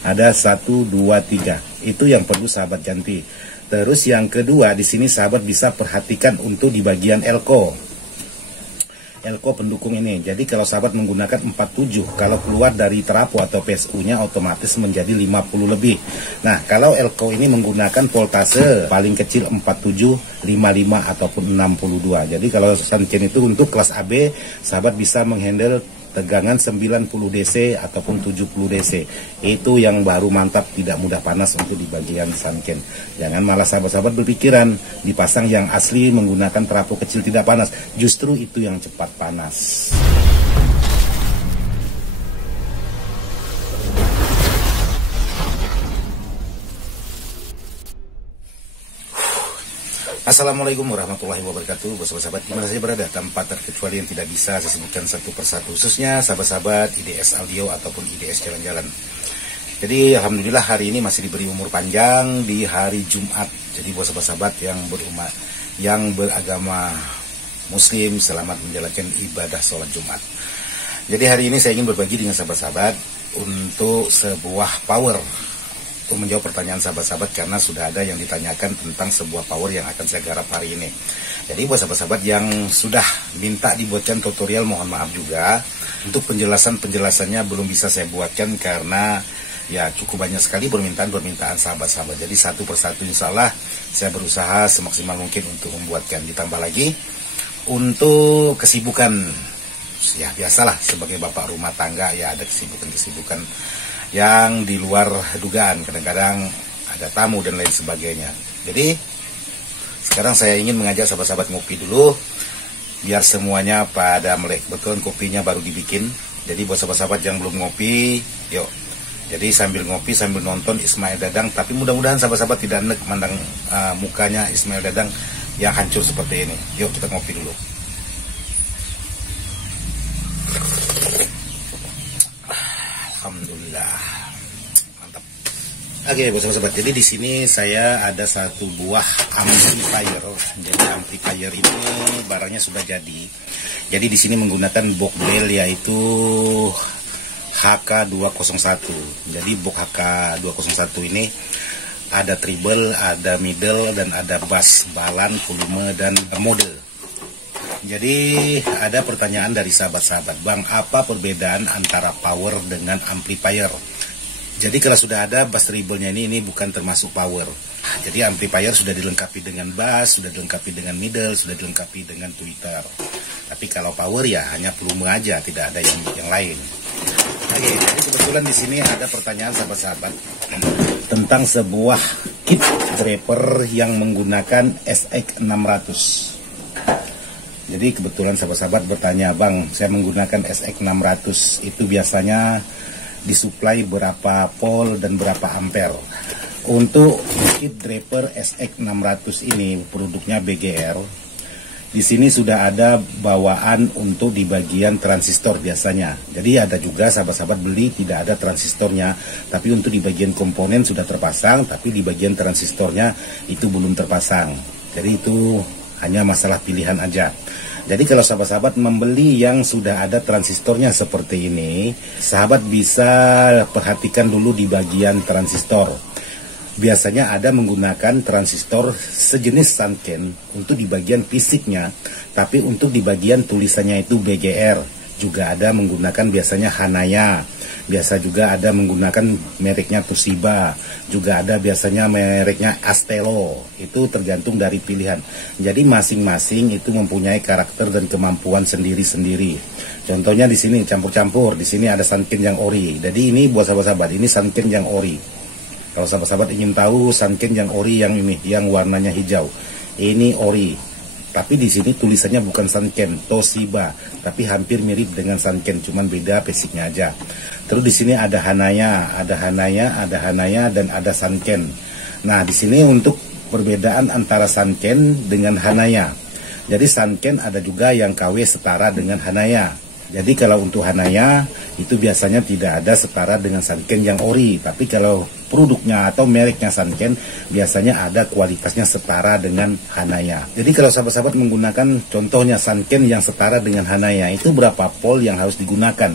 Ada 1, 2, 3. Itu yang perlu sahabat ganti. Terus yang kedua, di sini sahabat bisa perhatikan untuk di bagian elko pendukung ini. Jadi kalau sahabat menggunakan 47, kalau keluar dari trafo atau PSU-nya otomatis menjadi 50 lebih. Nah, kalau elko ini menggunakan voltase paling kecil 47, 55 ataupun 62. Jadi kalau Sanken itu untuk kelas AB, sahabat bisa menghandle tegangan 90 DC ataupun 70 DC. Itu yang baru mantap, tidak mudah panas untuk di bagian Sanken. Jangan malah sahabat-sahabat berpikiran dipasang yang asli menggunakan trafo kecil tidak panas. Justru itu yang cepat panas. Assalamualaikum warahmatullahi wabarakatuh. Sahabat-sahabat dimana saja berada, tanpa terkecuali yang tidak bisa saya sebutkan satu persatu, khususnya sahabat-sahabat IDS Audio ataupun IDS Jalan-Jalan. Jadi alhamdulillah hari ini masih diberi umur panjang di hari Jumat. Jadi buat sahabat-sahabat yang beragama Muslim, selamat menjalankan ibadah sholat Jumat. Jadi hari ini saya ingin berbagi dengan sahabat-sahabat untuk sebuah power, untuk menjawab pertanyaan sahabat-sahabat, karena sudah ada yang ditanyakan tentang sebuah power yang akan saya garap hari ini. Jadi buat sahabat-sahabat yang sudah minta dibuatkan tutorial, mohon maaf juga untuk penjelasannya belum bisa saya buatkan karena ya cukup banyak sekali permintaan sahabat-sahabat. Jadi satu persatu insya Allah saya berusaha semaksimal mungkin untuk membuatkan. Ditambah lagi untuk kesibukan, ya biasalah sebagai bapak rumah tangga ya ada kesibukan yang di luar dugaan, kadang-kadang ada tamu dan lain sebagainya. Jadi sekarang saya ingin mengajak sahabat-sahabat ngopi dulu biar semuanya pada melek. Betul, kopinya baru dibikin. Jadi buat sahabat-sahabat yang belum ngopi, yuk. Jadi sambil ngopi sambil nonton Ismail Dadang, tapi mudah-mudahan sahabat-sahabat tidak enek mandang mukanya Ismail Dadang yang hancur seperti ini. Yuk kita ngopi dulu. Alhamdulillah, mantap. Oke, sahabat-sahabat. Jadi di sini saya ada satu buah amplifier. Jadi amplifier ini barangnya sudah jadi. Jadi di sini menggunakan box bell yaitu HK201. Jadi box HK201 ini ada treble, ada middle, dan ada bass, balan, volume, dan mode. Jadi ada pertanyaan dari sahabat-sahabat, Bang, apa perbedaan antara power dengan amplifier? Jadi kalau sudah ada bass treble-nya ini bukan termasuk power. Jadi amplifier sudah dilengkapi dengan bass, sudah dilengkapi dengan middle, sudah dilengkapi dengan tweeter. Tapi kalau power ya hanya volume aja, tidak ada yang lain. Oke, jadi kebetulan di sini ada pertanyaan sahabat-sahabat tentang sebuah kit draper yang menggunakan SX600. Jadi kebetulan sahabat-sahabat bertanya, Bang, saya menggunakan SX600 itu biasanya disuplai berapa volt dan berapa ampere. Untuk kit draper SX600 ini produknya BGR. Di sini sudah ada bawaan untuk di bagian transistor biasanya. Jadi ada juga sahabat-sahabat beli tidak ada transistornya, tapi untuk di bagian komponen sudah terpasang, tapi di bagian transistornya itu belum terpasang. Jadi itu hanya masalah pilihan aja. Jadi kalau sahabat-sahabat membeli yang sudah ada transistornya seperti ini, sahabat bisa perhatikan dulu di bagian transistor. Biasanya ada menggunakan transistor sejenis Sanken untuk di bagian fisiknya, tapi untuk di bagian tulisannya itu BGR. Juga ada menggunakan biasanya Hanaya, biasa juga ada menggunakan mereknya Toshiba, juga ada biasanya mereknya Astelo. Itu tergantung dari pilihan. Jadi masing-masing itu mempunyai karakter dan kemampuan sendiri-sendiri. Contohnya di sini campur-campur, di sini ada Sanken yang ori. Jadi ini buat sahabat-sahabat, ini Sanken yang ori. Kalau sahabat-sahabat ingin tahu Sanken yang ori yang ini, yang warnanya hijau, ini ori. Tapi di sini tulisannya bukan Sanken, Toshiba, tapi hampir mirip dengan Sanken, cuman beda basicnya aja. Terus di sini ada Hanaya, dan ada Sanken. Nah, di sini untuk perbedaan antara Sanken dengan Hanaya. Jadi Sanken ada juga yang KW setara dengan Hanaya. Jadi kalau untuk Hanaya itu biasanya tidak ada setara dengan Sanken yang ori, tapi kalau produknya atau mereknya Sanken biasanya ada kualitasnya setara dengan Hanaya. Jadi kalau sahabat-sahabat menggunakan contohnya Sanken yang setara dengan Hanaya, itu berapa volt yang harus digunakan?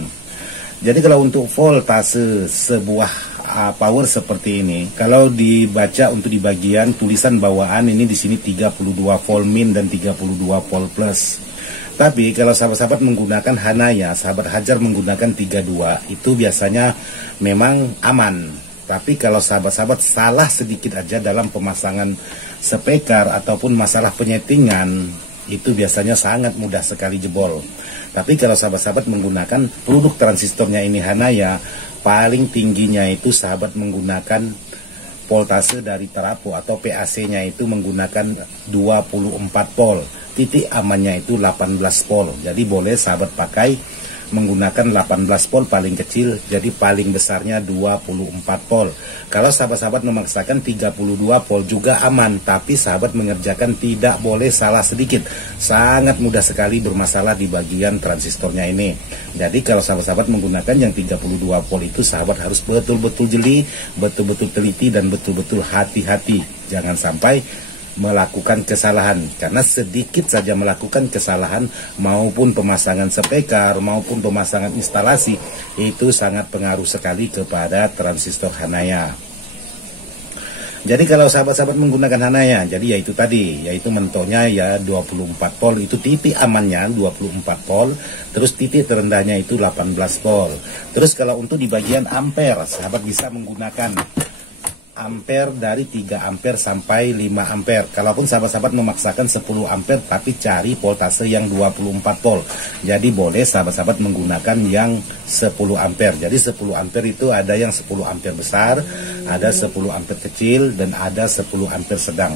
Jadi kalau untuk voltase sebuah power seperti ini. Kalau dibaca untuk di bagian tulisan bawaan ini di sini 32 volt min dan 32 volt plus. Tapi kalau sahabat-sahabat menggunakan Hanaya, sahabat Hajar menggunakan 32, itu biasanya memang aman. Tapi kalau sahabat-sahabat salah sedikit aja dalam pemasangan spekar ataupun masalah penyetingan, itu biasanya sangat mudah sekali jebol. Tapi kalau sahabat-sahabat menggunakan produk transistornya ini Hanaya, paling tingginya itu sahabat menggunakan voltase dari terapo atau PAC-nya itu menggunakan 24 volt. Titik amannya itu 18 volt. Jadi boleh sahabat pakai menggunakan 18 volt paling kecil, jadi paling besarnya 24 volt. Kalau sahabat-sahabat memaksakan 32 volt juga aman, tapi sahabat mengerjakan tidak boleh salah sedikit. Sangat mudah sekali bermasalah di bagian transistornya ini. Jadi kalau sahabat-sahabat menggunakan yang 32 volt itu, sahabat harus betul-betul jeli, betul-betul teliti, dan betul-betul hati-hati. Jangan sampai melakukan kesalahan, karena sedikit saja melakukan kesalahan maupun pemasangan spekar maupun pemasangan instalasi itu sangat pengaruh sekali kepada transistor Hanaya. Jadi kalau sahabat-sahabat menggunakan Hanaya, jadi yaitu tadi, yaitu mentoknya ya 24 volt, itu titik amannya 24 volt, terus titik terendahnya itu 18 volt. Terus kalau untuk di bagian ampere, sahabat bisa menggunakan ampere dari 3 ampere sampai 5 ampere. Kalaupun sahabat-sahabat memaksakan 10 ampere tapi cari voltase yang 24 volt. Jadi boleh sahabat-sahabat menggunakan yang 10 ampere. Jadi 10 ampere itu ada yang 10 ampere besar, ada 10 ampere kecil, dan ada 10 ampere sedang.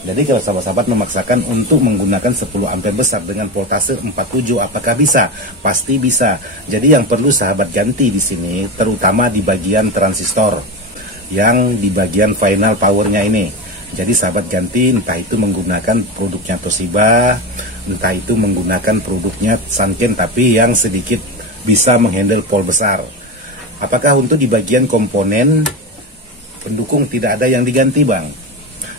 Jadi kalau sahabat-sahabat memaksakan untuk menggunakan 10 ampere besar dengan voltase 47, apakah bisa? Pasti bisa. Jadi yang perlu sahabat ganti di sini terutama di bagian transistor, yang di bagian final powernya ini. Jadi sahabat ganti, entah itu menggunakan produknya Toshiba, entah itu menggunakan produknya Sanken, tapi yang sedikit bisa menghandle volt besar. Apakah untuk di bagian komponen pendukung tidak ada yang diganti, Bang?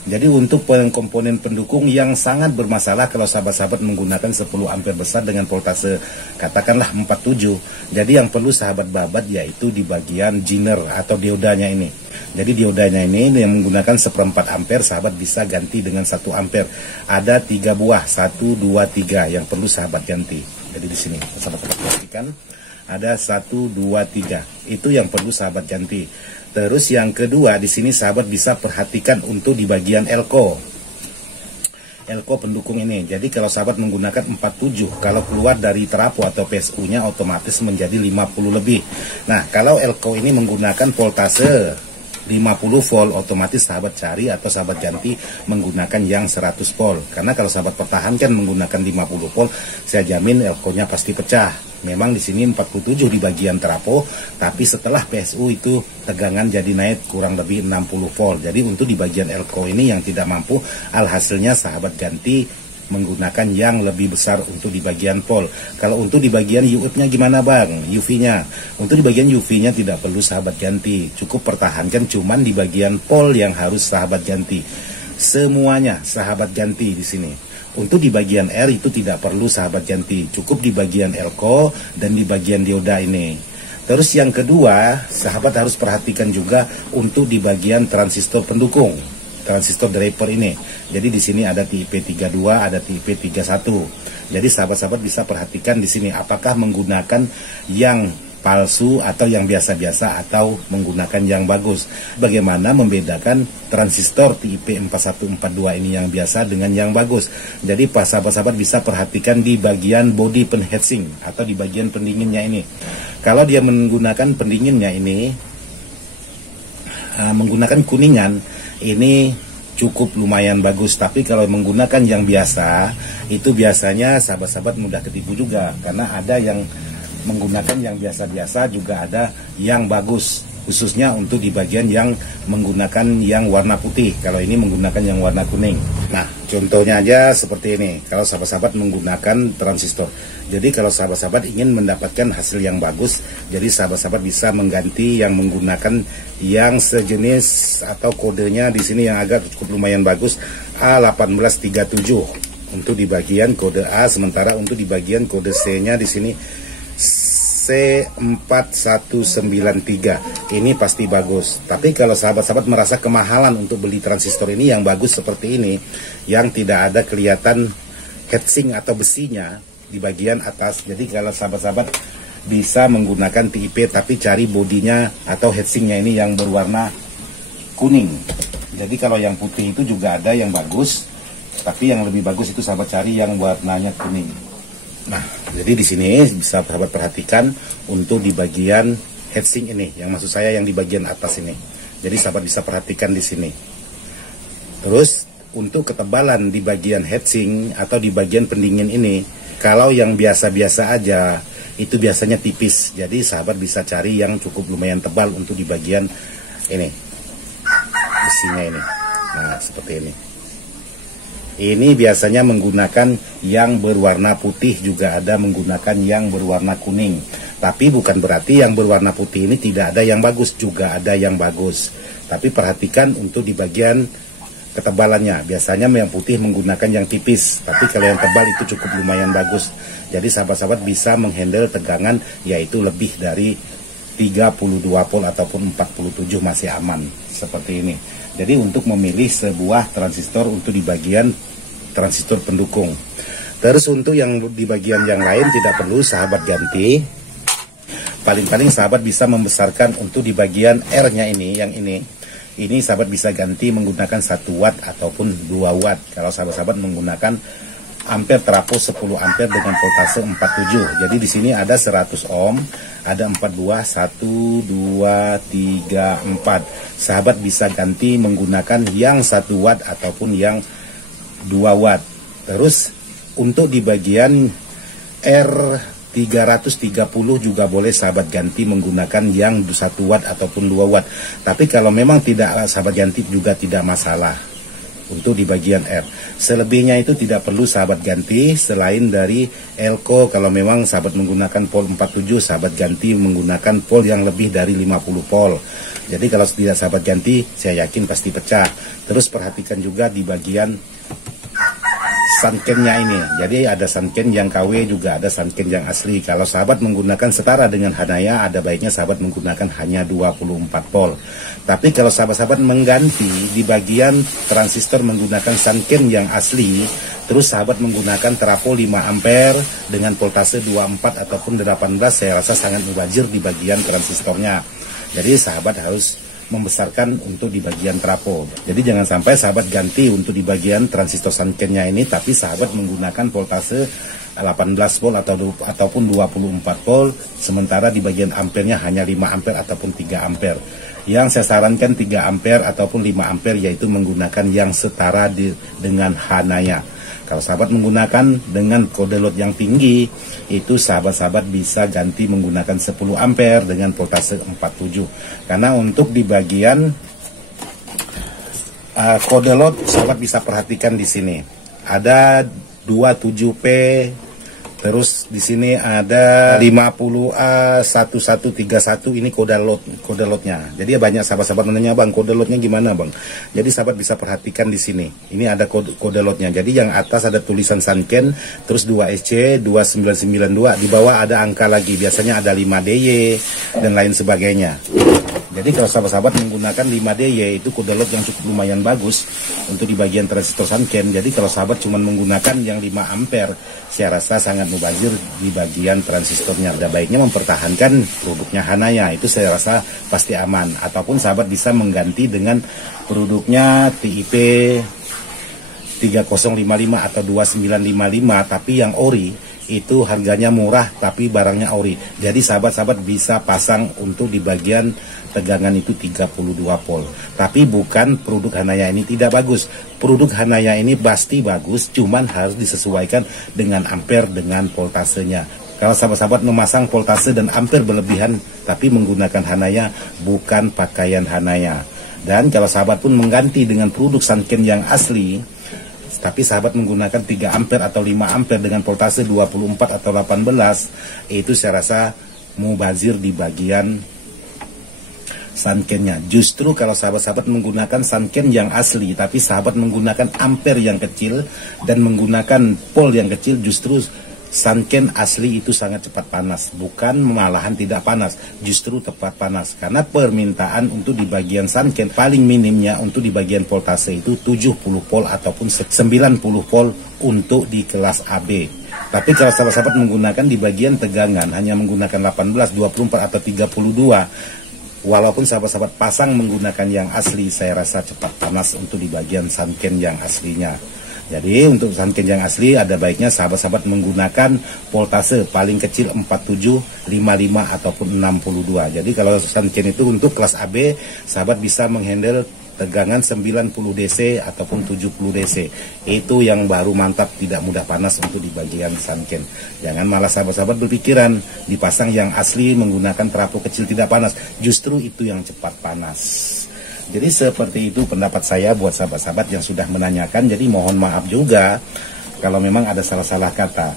Jadi untuk komponen pendukung yang sangat bermasalah kalau sahabat-sahabat menggunakan 10 ampere besar dengan voltase katakanlah 47. Jadi yang perlu sahabat babat yaitu di bagian Zener atau diodanya ini. Jadi diodanya ini yang menggunakan 1/4 ampere, sahabat bisa ganti dengan 1 ampere. Ada 3 buah, 1, 2, 3 yang perlu sahabat ganti. Jadi di sini sahabat perhatikan ada 1, 2, 3. Itu yang perlu sahabat ganti. Terus yang kedua di sini sahabat bisa perhatikan untuk di bagian elko pendukung ini. Jadi kalau sahabat menggunakan 47, kalau keluar dari terapo atau PSU-nya otomatis menjadi 50 lebih. Nah, kalau elko ini menggunakan voltase 50 volt, otomatis sahabat cari atau sahabat ganti menggunakan yang 100 volt. Karena kalau sahabat pertahankan menggunakan 50 volt, saya jamin elko-nya pasti pecah. Memang di sini 47 di bagian terapo, tapi setelah PSU itu tegangan jadi naik kurang lebih 60 volt. Jadi untuk di bagian elko ini yang tidak mampu, alhasilnya sahabat ganti menggunakan yang lebih besar untuk di bagian pol. Kalau untuk di bagian UF-nya gimana, Bang? UV-nya. Untuk di bagian UV-nya tidak perlu sahabat ganti. Cukup pertahankan, cuman di bagian pol yang harus sahabat ganti. Semuanya sahabat ganti di sini. Untuk di bagian R itu tidak perlu sahabat ganti. Cukup di bagian elko dan di bagian dioda ini. Terus yang kedua, sahabat harus perhatikan juga untuk di bagian transistor pendukung, transistor driver ini. Jadi di sini ada TIP32, ada TIP31. Jadi sahabat-sahabat bisa perhatikan di sini apakah menggunakan yang palsu atau yang biasa-biasa atau menggunakan yang bagus. Bagaimana membedakan transistor TIP4142 ini yang biasa dengan yang bagus. Jadi sahabat-sahabat bisa perhatikan di bagian body penheatsing atau di bagian pendinginnya ini. Kalau dia menggunakan pendinginnya ini menggunakan kuningan, ini cukup lumayan bagus. Tapi kalau menggunakan yang biasa, itu biasanya sahabat-sahabat mudah ketipu juga. Karena ada yang menggunakan yang biasa-biasa, juga ada yang bagus, khususnya untuk di bagian yang menggunakan yang warna putih. Kalau ini menggunakan yang warna kuning. Nah, contohnya aja seperti ini. Kalau sahabat-sahabat menggunakan transistor, jadi kalau sahabat-sahabat ingin mendapatkan hasil yang bagus, jadi sahabat-sahabat bisa mengganti yang menggunakan yang sejenis atau kodenya di sini yang agak cukup lumayan bagus, A1837 untuk di bagian kode A, sementara untuk di bagian kode C-nya di sini C4193. Ini pasti bagus. Tapi kalau sahabat-sahabat merasa kemahalan untuk beli transistor ini yang bagus seperti ini, yang tidak ada kelihatan heatsink atau besinya di bagian atas. Jadi kalau sahabat-sahabat bisa menggunakan TIP tapi cari bodinya atau heatsinknya ini yang berwarna kuning. Jadi kalau yang putih itu juga ada yang bagus, tapi yang lebih bagus itu sahabat cari yang warnanya kuning. Nah, jadi di sini bisa sahabat perhatikan untuk di bagian heatsink ini, yang maksud saya yang di bagian atas ini. Jadi sahabat bisa perhatikan di sini. Terus untuk ketebalan di bagian heatsink atau di bagian pendingin ini, kalau yang biasa-biasa aja itu biasanya tipis. Jadi sahabat bisa cari yang cukup lumayan tebal untuk di bagian ini, besinya ini. Nah, seperti ini. Ini biasanya menggunakan yang berwarna putih, juga ada menggunakan yang berwarna kuning. Tapi bukan berarti yang berwarna putih ini tidak ada yang bagus, juga ada yang bagus. Tapi perhatikan untuk di bagian ketebalannya. Biasanya yang putih menggunakan yang tipis, tapi kalau yang tebal itu cukup lumayan bagus. Jadi sahabat-sahabat bisa menghandle tegangan yaitu lebih dari 32 volt ataupun 47 masih aman. Seperti ini. Jadi untuk memilih sebuah transistor untuk di bagian transistor pendukung. Terus untuk yang di bagian yang lain tidak perlu sahabat ganti. Paling-paling sahabat bisa membesarkan untuk di bagian R-nya ini, yang ini. Ini sahabat bisa ganti menggunakan 1 watt ataupun 2 watt. Kalau sahabat-sahabat menggunakan ampere trafo 10 ampere dengan voltase 47. Jadi di sini ada 100 ohm, ada 4 buah, 1, 2, 3, 4. Sahabat bisa ganti menggunakan yang 1 watt ataupun yang 2 watt. Terus untuk di bagian R330 juga boleh sahabat ganti menggunakan yang 1 watt ataupun 2 watt. Tapi kalau memang tidak sahabat ganti juga tidak masalah untuk di bagian R. Selebihnya itu tidak perlu sahabat ganti selain dari elko. Kalau memang sahabat menggunakan pol 47, sahabat ganti menggunakan pol yang lebih dari 50 pol. Jadi kalau tidak sahabat ganti, saya yakin pasti pecah. Terus perhatikan juga di bagian sunkennya ini. Jadi ada sunken yang KW, juga ada sunken yang asli. Kalau sahabat menggunakan setara dengan Hanaya, ada baiknya sahabat menggunakan hanya 24 volt. Tapi kalau sahabat-sahabat mengganti di bagian transistor menggunakan sunken yang asli, terus sahabat menggunakan trafo 5 ampere dengan voltase 24 ataupun 18, saya rasa sangat mubazir di bagian transistornya. Jadi sahabat harus membesarkan untuk di bagian trafo. Jadi jangan sampai sahabat ganti untuk di bagian transistor sunkennya ini, tapi sahabat menggunakan voltase 18 volt ataupun 24 volt, sementara di bagian ampernya hanya 5 ampere ataupun 3 ampere. Yang saya sarankan 3 ampere ataupun 5 ampere, yaitu menggunakan yang setara dengan Hanaya. Kalau sahabat menggunakan dengan kode load yang tinggi, itu sahabat-sahabat bisa ganti menggunakan 10 ampere dengan voltase 47. Karena untuk di bagian kode load, sahabat bisa perhatikan di sini. Ada 27P, terus di sini ada 50A1131, ini kode loadnya. Jadi banyak sahabat-sahabat menanya, "Bang, kode loadnya gimana, Bang?" Jadi sahabat bisa perhatikan di sini. Ini ada kode loadnya. Jadi yang atas ada tulisan Sanken, terus 2SC 2992, di bawah ada angka lagi. Biasanya ada 5DY dan lain sebagainya. Jadi kalau sahabat-sahabat menggunakan 5DY itu kode load yang cukup lumayan bagus untuk di bagian transistor Sanken. Jadi kalau sahabat cuma menggunakan yang 5 ampere, saya rasa sangat mubazir di bagian transistornya. Ada baiknya mempertahankan produknya Hanaya, itu saya rasa pasti aman. Ataupun sahabat bisa mengganti dengan produknya TIP 3055 atau 2955, tapi yang ori itu harganya murah tapi barangnya ori. Jadi sahabat-sahabat bisa pasang untuk di bagian tegangan itu 32 volt. Tapi bukan produk Hanaya ini tidak bagus. Produk Hanaya ini pasti bagus, cuman harus disesuaikan dengan ampere dengan voltasenya. Kalau sahabat-sahabat memasang voltase dan ampere berlebihan tapi menggunakan Hanaya, bukan pakaian Hanaya. Dan kalau sahabat pun mengganti dengan produk Sanken yang asli, tapi sahabat menggunakan 3 ampere atau 5 ampere dengan voltase 24 atau 18, itu saya rasa mubazir di bagian Sankennya. Justru kalau sahabat-sahabat menggunakan Sanken yang asli, tapi sahabat menggunakan ampere yang kecil dan menggunakan pol yang kecil, justru Sunken asli itu sangat cepat panas, bukan malahan tidak panas, justru tepat panas. Karena permintaan untuk di bagian Sunken paling minimnya untuk di bagian voltase itu 70 volt ataupun 90 volt untuk di kelas AB. Tapi kalau sahabat-sahabat menggunakan di bagian tegangan hanya menggunakan 18, 24 atau 32, walaupun sahabat-sahabat pasang menggunakan yang asli, saya rasa cepat panas untuk di bagian Sunken yang aslinya. Jadi untuk Sunken yang asli ada baiknya sahabat-sahabat menggunakan voltase paling kecil 47, 55 ataupun 62. Jadi kalau Sunken itu untuk kelas AB, sahabat bisa menghandle tegangan 90 DC ataupun 70 DC. Itu yang baru mantap, tidak mudah panas untuk di bagian Sunken. Jangan malah sahabat-sahabat berpikiran dipasang yang asli menggunakan trafo kecil tidak panas. Justru itu yang cepat panas. Jadi seperti itu pendapat saya buat sahabat-sahabat yang sudah menanyakan. Jadi mohon maaf juga kalau memang ada salah-salah kata.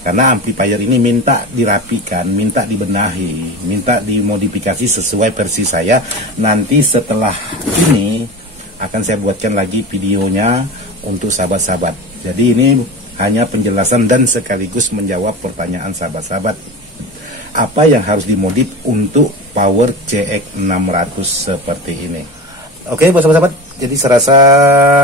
Karena amplifier ini minta dirapikan, minta dibenahi, minta dimodifikasi sesuai versi saya. Nanti setelah ini akan saya buatkan lagi videonya untuk sahabat-sahabat. Jadi ini hanya penjelasan dan sekaligus menjawab pertanyaan sahabat-sahabat. Apa yang harus dimodif untuk Power CX600 seperti ini. Oke buat sahabat-sahabat, jadi serasa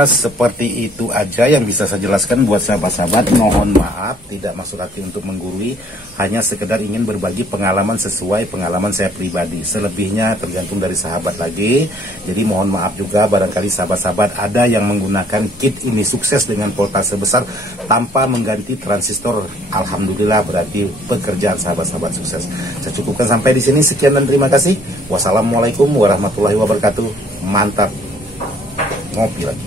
seperti itu aja yang bisa saya jelaskan buat sahabat-sahabat. Mohon maaf, tidak maksud hati untuk menggurui, hanya sekedar ingin berbagi pengalaman sesuai pengalaman saya pribadi. Selebihnya tergantung dari sahabat lagi. Jadi mohon maaf juga barangkali sahabat-sahabat ada yang menggunakan kit ini sukses dengan voltase besar tanpa mengganti transistor. Alhamdulillah, berarti pekerjaan sahabat-sahabat sukses. Saya cukupkan sampai di sini. Sekian dan terima kasih. Wassalamualaikum warahmatullahi wabarakatuh. Mantap, ngopi lagi.